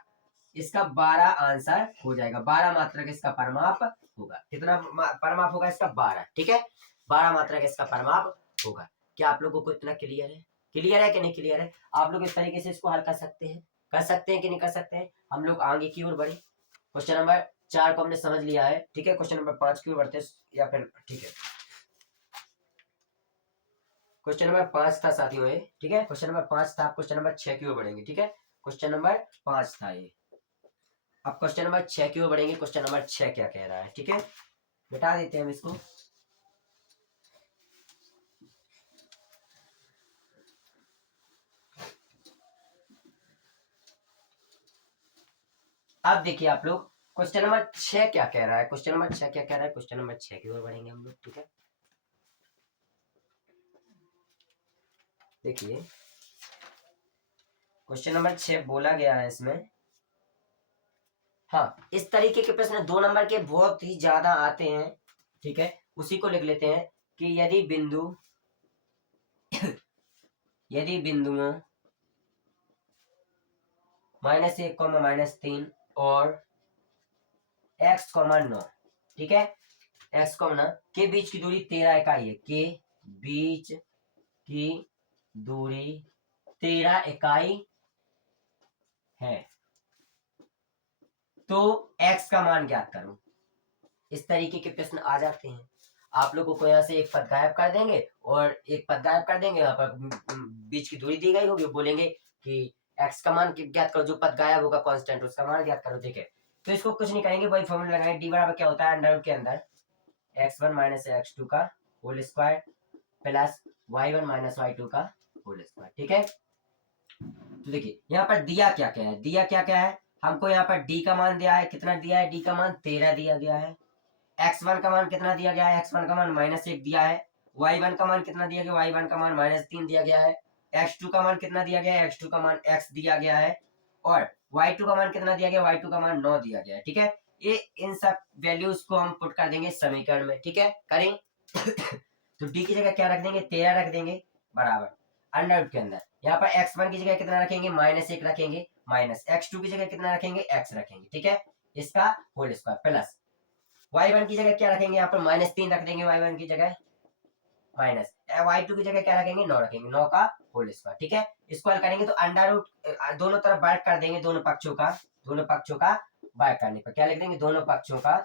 इसका 12 आंसर हो जाएगा। 12 मात्रक इसका परमाप होगा। कितना परमाप होगा इसका? 12। ठीक है, 12 मात्रक इसका परमाप होगा। क्या आप लोगों को इतना क्लियर है? क्लियर है कि नहीं क्लियर है? आप लोग इस तरीके से इसको हल कर सकते हैं, कि नहीं कर सकते हैं? हम लोग आगे की ओर बढ़े। क्वेश्चन नंबर 4 को हमने समझ लिया है। ठीक है, क्वेश्चन नंबर 5 की ओर बढ़ते हैं, या फिर ठीक है, क्वेश्चन नंबर 5 था साथियों ये। ठीक है, क्वेश्चन नंबर 5 था। क्वेश्चन नंबर 6 की ओर बढ़ेंगे। ठीक है, क्वेश्चन नंबर 5 था ये। अब क्वेश्चन नंबर 6 की ओर बढ़ेंगे। क्वेश्चन नंबर 6 क्या कह रहा है? ठीक है, मिटा देते हैं हम इसको। अब देखिए आप लोग, क्वेश्चन नंबर 6 क्या कह रहा है? क्वेश्चन नंबर 6 क्या कह रहा है? क्वेश्चन नंबर 6 की ओर बढ़ेंगे हम लोग। ठीक है, देखिए क्वेश्चन नंबर 6 बोला गया है इसमें। हाँ, इस तरीके के प्रश्न 2 नंबर के बहुत ही ज्यादा आते हैं। ठीक है, उसी को लिख लेते हैं कि यदि बिंदुओं -1, -3 और x, 9, ठीक है, x, के बीच की दूरी 13 इकाई है। के बीच की दूरी 13 इकाई है, तो x का मान ज्ञात करो। इस तरीके के प्रश्न आ जाते हैं। आप लोगों को यहाँ से एक पद गायब कर देंगे और एक पद गायब कर देंगे, यहाँ पर बीच की दूरी दी गई होगी, बोलेंगे कि x का मान ज्ञात करो, जो पद गायब होगा कांस्टेंट उसका मान ज्ञात करो। ठीक है, तो इसको कुछ नहीं करेंगे, वही फॉर्मूला लगाएंगे। डी बराबर क्या होता है? अंडर रूट के अंदर x1 माइनस x2 का whole square plus y1 minus y2 का होल स्क्वायर। ठीक है, तो देखिए यहाँ पर दिया क्या क्या है? दिया क्या क्या है? हमको यहाँ पर d का मान दिया है। कितना दिया है? d का मान 13 दिया गया है। x1 का मान कितना दिया गया है? x1 का मान -1 दिया है। y1 का मान कितना दिया गया? y1 का मान -3 दिया गया है। x2 का मान कितना दिया गया है? x2 का मान x दिया गया है। और y2 का मान कितना दिया गया? y2 का मान 9 दिया गया है। ठीक है, ये इन सब वैल्यूज को हम पुट कर देंगे समीकरण में। ठीक है, करें तो d की जगह क्या रख देंगे? 13 रख देंगे, बराबर अंडर रूट के अंदर यहाँ पर x1 की जगह कितना रखेंगे? -1 रखेंगे, माइनस x2 की जगह कितना रखेंगे? x रखेंगे। ठीक है, इसका होल स्क्वायर प्लस y1 की जगह क्या रखेंगे? यहाँ पर -3 रख देंगे y1 की जगह, माइनस y2 की जगह क्या रखेंगे? 9 रखेंगे, 9 का होल स्क्वायर। ठीक है, इसको हल करेंगे तो अंडर रूट दोनों तरफ बाइट कर देंगे, दोनों पक्षों का बाइट करने पर क्या लिख देंगे? दोनों पक्षों का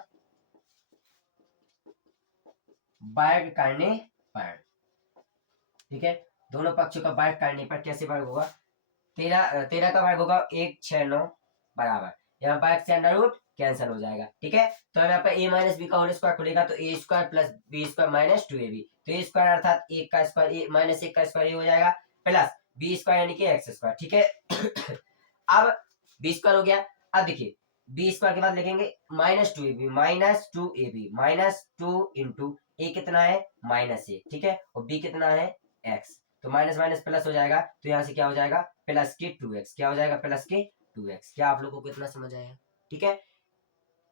बाइट करने पर। ठीक है, दोनों पक्षों का बाइट करने पर कैसे वर्ग होगा? 13 का वर्ग होगा 1, 6, 9 बराबर, यहाँ बाइट से अंडर रूट कैंसिल हो जाएगा। ठीक है, तो यहाँ पर a माइनस बी का होल स्क्वायर खुलेगा तो a square plus b square minus 2ab, तो a स्क्वायर अर्थात 1 का स्क्वायर -1 का स्क्वायर हो जाएगा प्लस बी स्क्वायर यानी कि x स्क्वायर। ठीक है अब बी स्क्वायर हो गया। अब देखिए बी स्क्वायर के बाद लिखेंगे -2ab, -2 इंटू a कितना है? -1। ठीक है, और b कितना है? x, तो माइनस माइनस प्लस हो जाएगा, तो यहाँ से क्या हो जाएगा? प्लस के 2x। क्या हो जाएगा? प्लस के 2x। क्या आप लोगों को इतना समझ आया? ठीक है,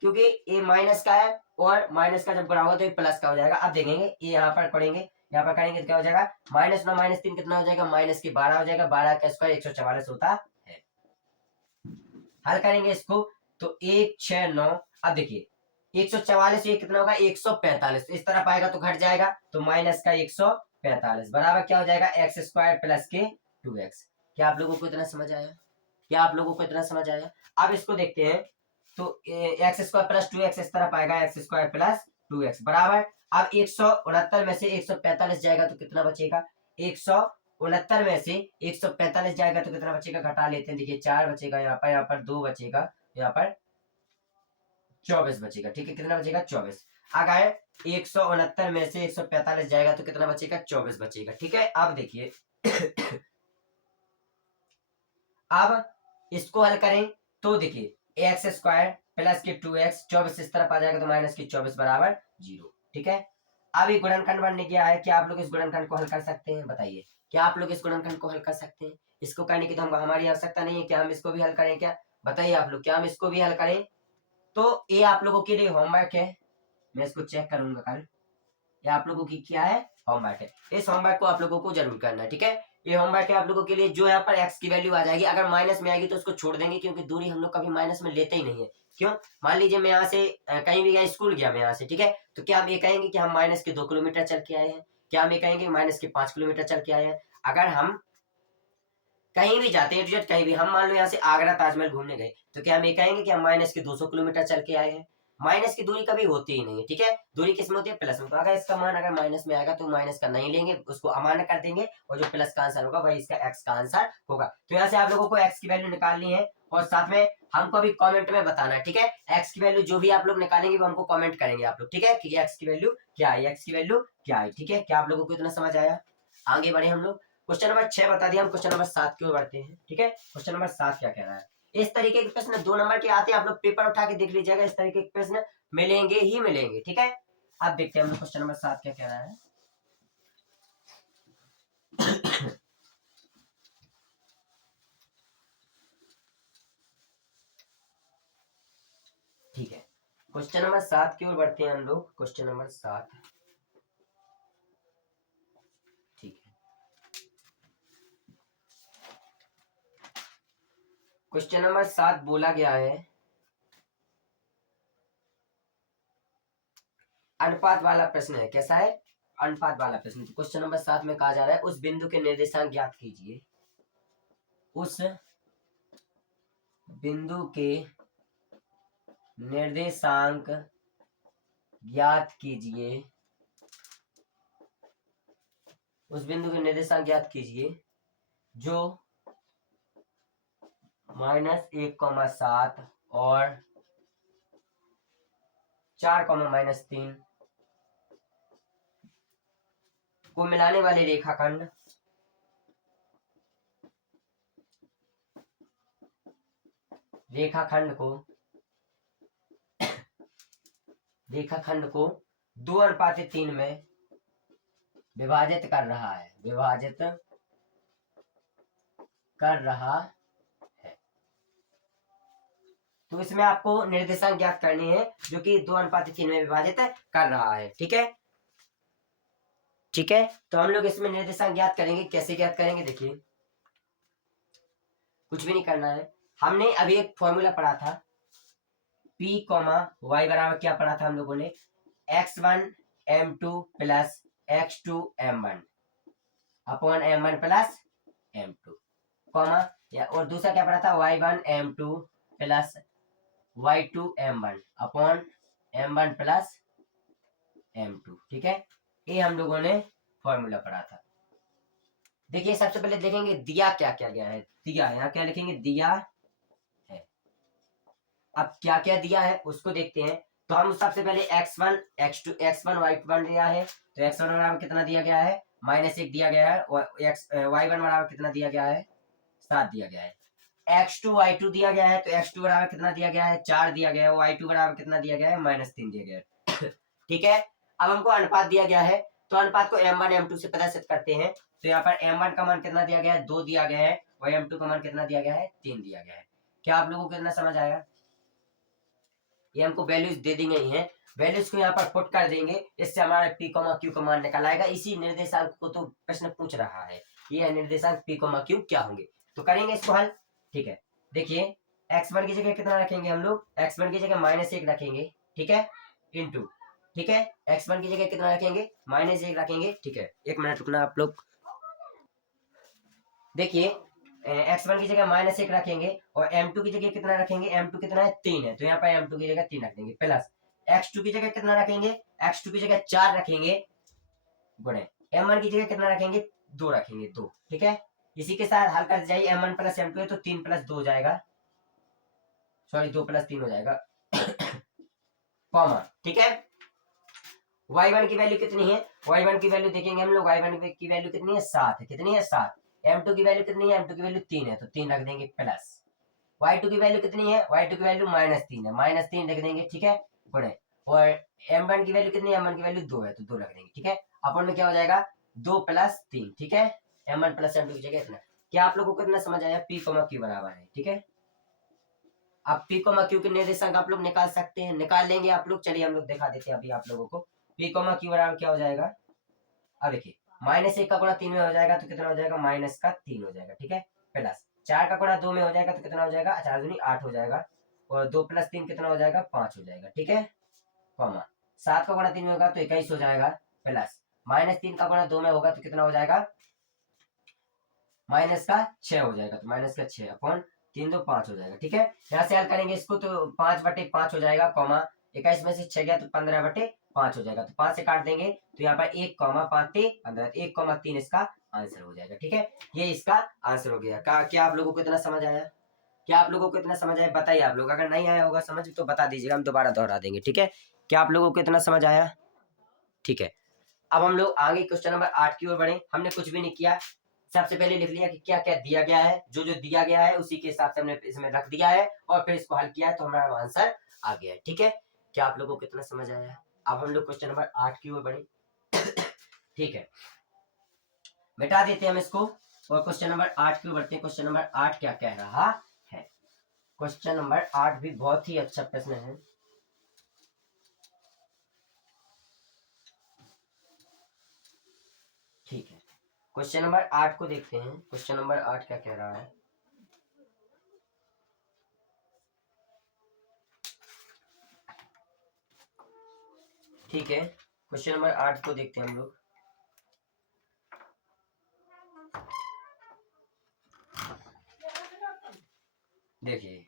क्योंकि ये माइनस का है और माइनस का जब गुणा होगा तो ये प्लस का हो जाएगा। अब देखेंगे ये यहाँ पर पढ़ेंगे, यहाँ पर करेंगे तो क्या हो जाएगा? -9 -3 कितना हो जाएगा? -12 हो जाएगा। 12 का स्क्वायर 144 होता है। हल करेंगे इसको तो 1, 6, 9। अब देखिए 144 ये कितना होगा? 145, इस तरफ आएगा तो घट जाएगा, तो माइनस का 145 बराबर क्या हो जाएगा? x स्क्वायर प्लस के 2x। क्या आप लोगों को इतना समझ आया? क्या आप लोगों को इतना समझ आया? अब इसको देखते हैं तो x स्क्वायर प्लस 2x इस तरफ आएगा, x स्क्वायर प्लस 2x बराबर। अब 169 में से 145 जाएगा तो कितना बचेगा? 169 में से 145 जाएगा तो कितना बचेगा? घटा लेते हैं, देखिए 4 बचेगा, यहाँ पर 2 बचेगा, यहाँ पर 24 बचेगा। ठीक है, कितना बचेगा? 24। अगर 169 में से 145 जाएगा तो कितना बचेगा? 24 बचेगा। ठीक है, अब देखिए अब इसको हल करें तो देखिए एक्स स्क्वायर प्लस के 2x, 24 इस तरफ आ जाएगा तो माइनस के 24 बराबर 0। ठीक है, अब ये गुणनखंड बनने क्या है? क्या आप लोग इस गुणनखंड को हल कर सकते हैं? बताइए, क्या आप लोग इस गुणनखंड को हल कर सकते हैं? इसको करने की तो हमारी आवश्यकता नहीं है, क्या हम इसको भी हल करें? क्या बताइए आप लोग, क्या हम इसको भी हल करें? तो ये आप लोगों के लिए होमवर्क है, मैं इसको चेक करूंगा कल। ये आप लोगों की क्या है, होमवर्क है। इस होमवर्क को आप लोगों को जरूर करना है, ठीक है। ये होमवर्क है आप लोगों के लिए। जो यहाँ पर एक्स की वैल्यू आ जाएगी, अगर माइनस में आएगी तो उसको छोड़ देंगे, क्योंकि दूरी हम लोग कभी माइनस में लेते ही नहीं है। क्यों? मान लीजिए मैं यहाँ से कहीं भी गया, स्कूल गया मैं यहाँ से, ठीक है, तो क्या हम ये कहेंगे कि हम माइनस के 2 किलोमीटर चल के आए हैं? क्या हम ये कहेंगे माइनस के 5 किलोमीटर चल के आए हैं? अगर हम कहीं भी जाते हैं, कहीं भी, हम मान लो यहाँ से आगरा ताजमहल घूमने गए, तो क्या हम ये कहेंगे कि हम माइनस के 200 किलोमीटर चल के आए हैं? माइनस की दूरी कभी होती ही नहीं है, ठीक है। दूरी किस में होती है? प्लस में। तो अगर इसका मान अगर माइनस में आएगा तो माइनस का नहीं लेंगे, उसको अमान्य कर देंगे, और जो प्लस का आंसर होगा वही इसका एक्स का आंसर होगा। तो यहाँ से आप लोगों को एक्स की वैल्यू निकालनी है, और साथ में हमको अभी कमेंट में बताना है, ठीक है। एक्स की वैल्यू जो भी आप लोग निकालेंगे वो हमको कमेंट करेंगे आप लोग, ठीक है, कि एक्स की वैल्यू क्या है, एक्स की वैल्यू क्या है, ठीक है। क्या आप लोगों को इतना समझ आया? आगे बढ़े हम लोग। क्वेश्चन नंबर 6 बता दिया, हम क्वेश्चन नंबर 7 की ओर बढ़ते हैं, ठीक है। क्वेश्चन नंबर 7 क्या कह रहा है? इस तरीके के प्रश्न 2 नंबर के आते हैं, आप लोग पेपर उठा के देख लीजिएगा, इस तरीके के प्रश्न मिलेंगे ही मिलेंगे, ठीक है। अब देखते हैं हम क्वेश्चन नंबर 7 क्या कह रहा है। ठीक है, क्वेश्चन नंबर 7 की ओर बढ़ते हैं हम लोग। क्वेश्चन नंबर 7, ठीक है। क्वेश्चन नंबर 7 बोला गया है, अनुपात वाला प्रश्न है। कैसा है? अनुपात वाला प्रश्न। क्वेश्चन नंबर 7 में कहा जा रहा है उस बिंदु के निर्देशांक ज्ञात कीजिए, उस बिंदु के निर्देशांक ज्ञात कीजिए, उस बिंदु के निर्देशांक ज्ञात कीजिए जो -1,7 और 4,-3 को मिलाने वाले रेखाखंड को 2:3 में विभाजित कर रहा है, तो इसमें आपको निर्देशांक ज्ञात करनी है जो कि 2:3 में विभाजित कर रहा है, ठीक है। ठीक है, तो हम लोग इसमें निर्देशांक ज्ञात करेंगे। कैसे ज्ञात करेंगे? देखिए, कुछ भी नहीं करना है। हमने अभी एक फॉर्मूला पढ़ा था, P, y बराबर क्या पढ़ा था हम लोगों ने? x1 m2 plus x2 m1 upon m1 plus m2, comma, या और दूसरा क्या पढ़ा था? y1 m2 plus y2 m1 upon m1 plus m2, ठीक है। ये हम लोगों ने फॉर्मूला पढ़ा था। देखिए, सबसे पहले देखेंगे दिया क्या क्या गया है। दिया, यहाँ क्या लिखेंगे? दिया है। अब क्या क्या दिया है उसको देखते हैं। तो हम सबसे पहले x1 x2 x1 y1 दिया है, तो x1 बराबर कितना दिया गया है? -1 दिया गया है, और y1 बराबर कितना दिया गया है? 7 दिया गया है। x2 y2 दिया गया है, तो x2 बराबर कितना दिया गया है? 4 दिया गया है। y2 बराबर कितना दिया गया है? -3 दिया गया है। ठीक है, अब हमको अनुपात दिया गया है, तो अनुपात को m1 m2 से प्रदर्शित करते हैं। तो यहाँ पर m1 का मान कितना दिया गया है? 2 दिया गया है, और m2 का मान कितना दिया गया है? 3 दिया गया है। क्या आप लोगों को कितना समझ आया? ये हमको वैल्यूज दे दी गई हैं, वैल्यूज को यहाँ पर पुट कर देंगे, इससे हमारा P, Q का मान निकल आएगा। इसी निर्देशांक को तो प्रश्न पूछ रहा है, ये निर्देशांक P, Q क्या होंगे। तो करेंगे इसको हल, ठीक है। देखिए, x1 की जगह कितना रखेंगे हम लोग? x1 की जगह -1 रखेंगे, ठीक है, इंटू, ठीक है, x1 की जगह कितना रखेंगे? -1 रखेंगे, ठीक है। एक मिनट रुकना आप लोग। देखिए, x1 की जगह -1 रखेंगे, और m2 की जगह कितना रखेंगे? m2 कितना है? 3 है, तो यहाँ पर m2 की जगह 3 रख देंगे, प्लस x2 की जगह कितना रखेंगे? x2 की जगह 4 रखेंगे, गुणे m1 की जगह कितना रखेंगे? 2 रखेंगे, 2, ठीक है। इसी के साथ हल कर जाइए, m1 प्लस m2 है तो 3 प्लस 2 हो जाएगा, सॉरी 2 प्लस 3 हो जाएगा, कॉमा, ठीक है। y1 की वैल्यू कितनी है? y1 की वैल्यू देखेंगे हम लोग, y1 की वैल्यू कितनी है? 7 है। कितनी है? 7। m2 की वैल्यू कितनी है? m2 की वैल्यू 3 है, तो 3 रख देंगे, प्लस y2 की वैल्यू कितनी है? y2 की वैल्यू -3 है, -3 रख देंगे, ठीक है, गुणे, और m1 की वैल्यू कितनी है? m1 की वैल्यू 2 है, तो 2 रख देंगे, ठीक है। अपन में क्या हो जाएगा? 2 प्लस 3, ठीक है, m1 प्लस m2 की जगह इतना। क्या आप लोगों को कितना समझ आया? P, Q बराबर है, ठीक है। अब P, Q के निर्देशांक आप लोग निकाल सकते हैं, निकाल लेंगे आप लोग। चलिए हम लोग दिखा देते हैं अभी आप लोगों को। पी कॉमा क्यू बराबर क्या हो जाएगा, अब देखिए -1 का गुणा 3 में हो जाएगा तो कितना हो जाएगा, -3 हो जाएगा, ठीक है। प्लस 4 का गुणा 2 में हो जाएगा तो कितना हो जाएगा, 4 दूनी 8 हो जाएगा, और 2 + 3 कितना हो जाएगा, 5 हो जाएगा, ठीक है। कॉमा 7 का गुणा 3 में होगा तो 21 हो जाएगा, प्लस -3 का गुणा 2 में होगा तो कितना हो जाएगा, -6 हो जाएगा, तो -6 अपॉन 3 2 5 हो जाएगा, ठीक है। यहाँ से हल करेंगे इसको तो 5/5 हो जाएगा, कॉमा 21 में से 6 गया तो 15/5 हो जाएगा, तो 5 से काट देंगे तो यहाँ पर 1, 5 3 15, 1, 3 इसका आंसर हो जाएगा, ठीक है। ये इसका आंसर हो गया। क्या आप लोगों को इतना समझ आया, क्या आप लोगों को इतना समझ आया, बताइए आप लोग, अगर नहीं आया होगा समझ तो बता दीजिएगा, हम दोबारा दोहरा देंगे, ठीक है। क्या आप लोगों को इतना समझ आया, ठीक है। अब हम लोग आगे क्वेश्चन नंबर 8 की ओर बढ़े। हमने कुछ भी नहीं किया, सबसे पहले लिख लिया कि क्या क्या दिया गया है, जो जो दिया गया है उसी के हिसाब से हमने इसमें रख दिया है, और फिर इसको हल किया है तो हमारा आंसर आ गया है, ठीक है। क्या आप लोगों को कितना समझ आया। अब हम लोग क्वेश्चन नंबर 8 की ओर बढ़े, ठीक है। मिटा देते हैं हम इसको और क्वेश्चन नंबर 8 की ओर बढ़ते हैं। क्वेश्चन नंबर 8 क्या कह रहा है, क्वेश्चन नंबर 8 भी बहुत ही अच्छा प्रश्न है। ठीक है, क्वेश्चन नंबर 8 को देखते हैं। क्वेश्चन नंबर 8 क्या कह रहा है, ठीक है। क्वेश्चन नंबर 8 को देखते हैं हम लोग। देखिए,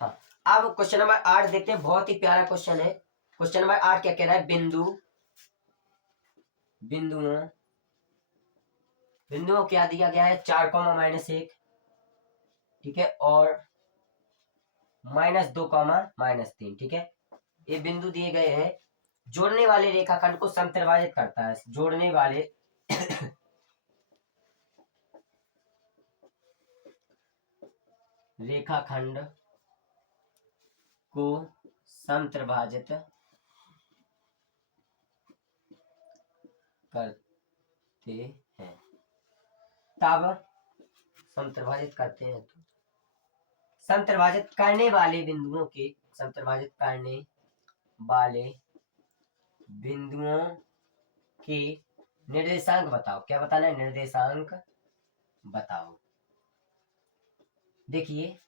हाँ, अब क्वेश्चन नंबर 8 देखते हैं, बहुत ही प्यारा क्वेश्चन है। क्वेश्चन नंबर 8 क्या कह रहा है, बिंदुओं क्या दिया गया है, 4, -1, ठीक है, और -2, -3, ठीक है। ये बिंदु दिए गए हैं, जोड़ने वाले रेखाखंड को समत्रिभाजित करता है, जोड़ने वाले रेखाखंड को समत्रिभाजित करते हैं, तब समत्रिभाजित करते हैं तो समत्रिभाजित करने वाले बिंदुओं के, समत्रिभाजित करने वाले बिंदुओं के निर्देशांक बताओ। क्या बताना है, निर्देशांक बताओ। देखिए,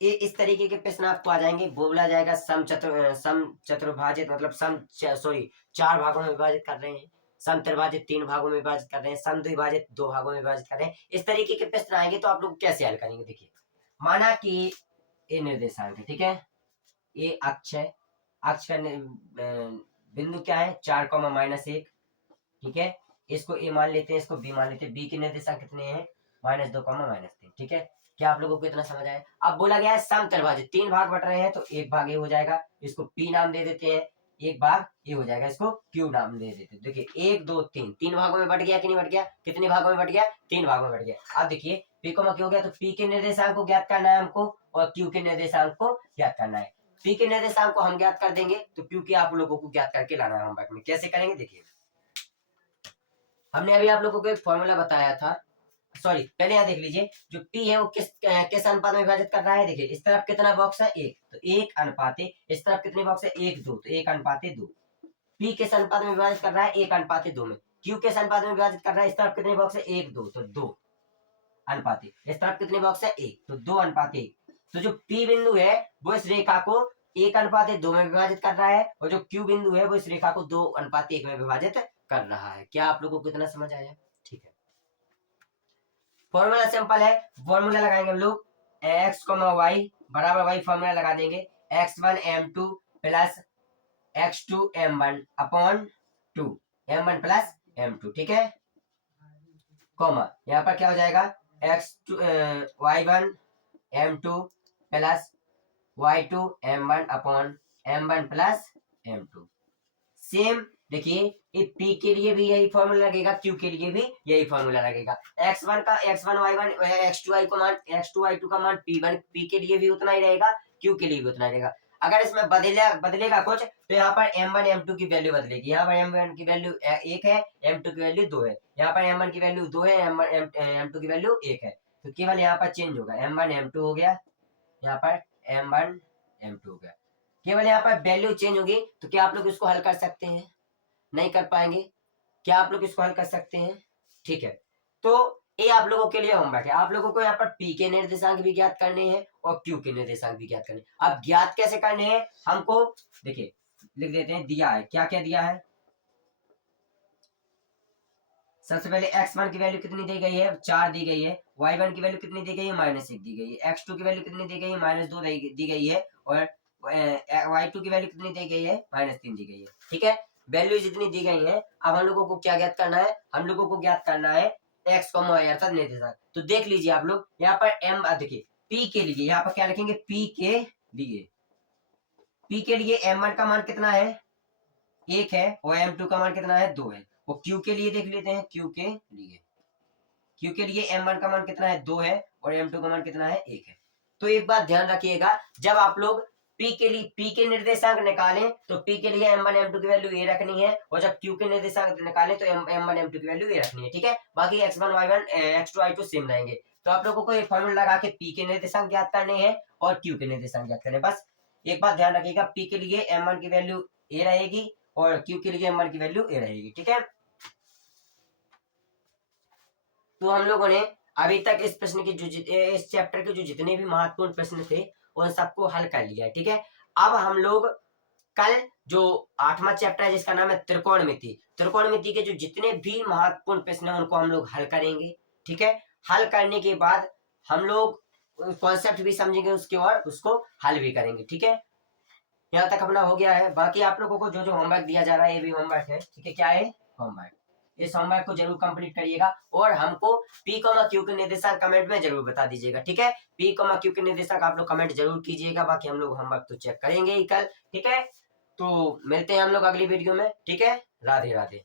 ये इस तरीके के प्रश्न आपको आ जाएंगे, बोला जाएगा सम चतुर्भाजित मतलब सॉरी 4 भागों में विभाजित कर रहे हैं, समत्रिभाजित 3 भागों में विभाजित कर रहे हैं, समद्विभाजित 2 भागों में विभाजित कर रहे हैं। इस तरीके के प्रश्न आएंगे तो आप लोग कैसे हल करेंगे। देखिए, माना कि ये निर्देशांक है, ठीक है, ये अक्ष है, अक्ष का बिंदु क्या है, 4, -1, ठीक है। इसको ए मान लेते हैं, इसको बी मान लेते हैं। बी के निर्देशांक कितने हैं, -2, -3, ठीक है। क्या आप लोगों को इतना समझ आया। अब बोला गया है समत्रिभाजित, 3 भाग बट रहे हैं तो 1 भाग ए हो जाएगा, इसको पी नाम दे देते हैं, 1 भाग ए हो जाएगा, इसको क्यू नाम दे देते हैं। देखिए 1 2 3 3 भागों में बट गया कि नहीं बट गया, कितने भागों में बट गया, 3 भागों में बट गया। अब देखिए पी को क्यू हो गया, तो पी के निर्देशांक को ज्ञात करना है हमको और क्यू के निर्देशांक को ज्ञात करना है। पी के निर्देशांक को हम ज्ञात कर देंगे तो क्यू के आप लोगों को ज्ञात करके लाना है होमवर्क में। कैसे करेंगे, देखिए हमने अभी आप लोगों को एक फॉर्मूला बताया था, सॉरी पहले यहाँ देख लीजिए, जो P है वो किस अनुपात में विभाजित कर रहा है। देखिए इस तरफ कितना बॉक्स है, 1, तो 1 अनुपाते, इस तरफ कितने बॉक्स है, 1 2, तो 1 अनुपाते 2। P किस अनुपात में विभाजित कर रहा है, 1 अनुपाते 2 में। Q किस अनुपात में विभाजित कर रहा है, इस तरफ कितने बॉक्स है, 1 2, तो 2 अनुपाते, इस तरफ कितने बॉक्स है, 1, तो 2 अनुपाते 1। तो जो P बिंदु है वो इस रेखा को 1 अनुपाते 2 में विभाजित कर रहा है, और जो Q बिंदु है वो इस रेखा को 2 अनुपाते 1 में विभाजित कर रहा है। क्या आप लोगों को इतना समझ आया, ठीक है। फॉर्मूला सिंपल है, फॉर्मूला लगाएंगे हम लोग, x, y बराबर y फॉर्मूला लगा देंगे, x1 m2 plus x2 m1 upon 2, m1 plus m2, ठीक है। कॉमा यहाँ पर क्या हो जाएगा, x2 y1 m2 plus y2 m1 upon m1 plus m2। Same देखिए, ये P के लिए भी यही फॉर्मूला लगेगा, Q के लिए भी यही फॉर्मूला लगेगा। x1 y1 x2 y मान, x2 y2 का मान P के लिए भी उतना ही रहेगा, Q के लिए भी उतना ही रहेगा। अगर इसमें बदलेगा कुछ तो यहाँ पर m1 m2 की वैल्यू बदलेगी। यहाँ पर m1 की वैल्यू 1 है, m2 की वैल्यू 2 है, यहाँ पर m1 की वैल्यू 2 है, m2 की वैल्यू 1 है, तो केवल यहाँ पर चेंज होगा, m1 m2 हो गया, यहाँ पर m1 m2 हो गया। केवल यहाँ पर वैल्यू चेंज होगी। तो क्या आप लोग इसको हल कर सकते हैं? नहीं कर पाएंगे। क्या आप लोग इसको हल कर सकते हैं? ठीक है, तो ये आप लोगों के लिए होमवर्क है। आप लोगों को यहाँ पर पी के निर्देशांक भी ज्ञात करने हैं और क्यू के निर्देशांक भी ज्ञात करने हैं। अब ज्ञात कैसे करने हैं हमको, देखिए लिख देते हैं। दिया है, क्या क्या दिया है। सबसे पहले x1 की वैल्यू कितनी दी गई है, 4 दी गई है। y1 की वैल्यू कितनी दी गई है, -1 दी गई है। x2 की वैल्यू कितनी दी गई है, -2 दी गई है। और y2 की वैल्यू कितनी दी गई है, -3 दी गई है। ठीक है, वैल्यू जितनी दी गई है। अब हम लोगों को क्या ज्ञात करना है, हम लोगों को ज्ञात करना है x, y अर्थात निर्देशांक। तो देख लीजिए आप लोग यहाँ पर m, देखिए p के लिए यहाँ पर क्या लिखेंगे, p के लिए, p के लिए m1 का मान कितना है, 1 है। और m2 का मान कितना है, 2 है। और q के लिए देख लेते हैं, q के लिए m1 का मान कितना है, 2 है। और m2 का मान कितना है, 1 है। तो एक बात ध्यान रखिएगा, जब आप लोग p के लिए p के निर्देशांक निकालें तो p के लिए m1 m2 की वैल्यू ये रखनी है। और जब q के निर्देशांक निकालें तो m1 m2 की वैल्यू ये रखनी है। ठीक है, बाकी x1 y1 x2 y2 same रहेंगे। तो आप लोगों को एक फॉर्मूला लगा के p के निर्देशांक ज्ञात करने हैं और q के निर्देशांक ज्ञात करने। बस एक बात ध्यान रखिएगा, p के लिए m1 की वैल्यू a रहेगी और q के लिए m1 की वैल्यू a रहेगी। ठीक है, तो हम लोगों ने अभी तक इस प्रश्न की इस चैप्टर के जो जितने भी महत्वपूर्ण प्रश्न थे उन सबको हल कर लिया है। ठीक है, अब हम लोग कल जो 8वां चैप्टर है जिसका नाम है त्रिकोणमिति, त्रिकोणमिति के जो जितने भी महत्वपूर्ण प्रश्न है उनको हम लोग हल करेंगे। ठीक है, हल करने के बाद हम लोग कॉन्सेप्ट भी समझेंगे उसके और उसको हल भी करेंगे। ठीक है, यहाँ तक अपना हो गया है। बाकी आप लोगों को जो जो होमवर्क दिया जा रहा है ये भी होमवर्क है। ठीक है, क्या है, होमवर्क। इस होमवर्क को जरूर कंप्लीट करिएगा और हमको p, q के निर्देशांक कमेंट में जरूर बता दीजिएगा। ठीक है, p, q के निर्देशांक आप लोग कमेंट जरूर कीजिएगा। बाकी हम लोग होमवर्क तो चेक करेंगे ही कल। ठीक है, तो मिलते हैं हम लोग अगली वीडियो में। ठीक है, राधे राधे।